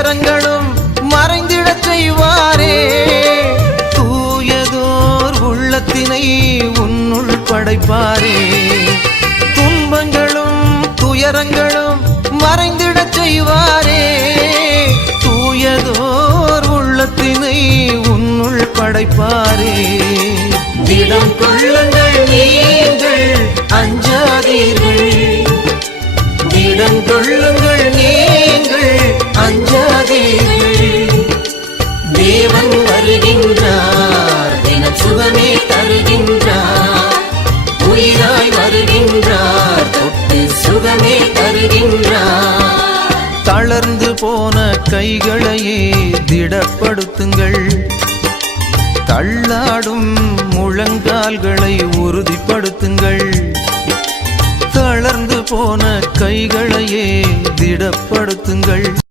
துயரங்களும் மறைந்திடச் செய்வாரே. தூயதோர் உள்ளத்தினை உன்னுள் படைப்பாரே. துன்பங்களும் துயரங்களும் மறைந்திடச் செய்வாரே. தூயதோர் உள்ளத்தினை உன்னுள் படைப்பாரே. திடம் கொள்ளுங்கள் நீங்கள் அஞ்சாதீர்கள். திடம் கொள்ளுங்கள் நீங்கள் அஞ்சாதீர்கள். தேவன் வருகின்றார், தினம் சுகமே தருகின்றார். உயிராய் வருகின்றார், தொட்டு சுகமே தருகின்றார். தளர்ந்து போன கைகளையே திடப்படுத்துங்கள். தள்ளாடும் முழங்கால்களை உறுதிப்படுத்துங்கள். தளர்ந்து போன கைகளையே திடப்படுத்துங்கள்.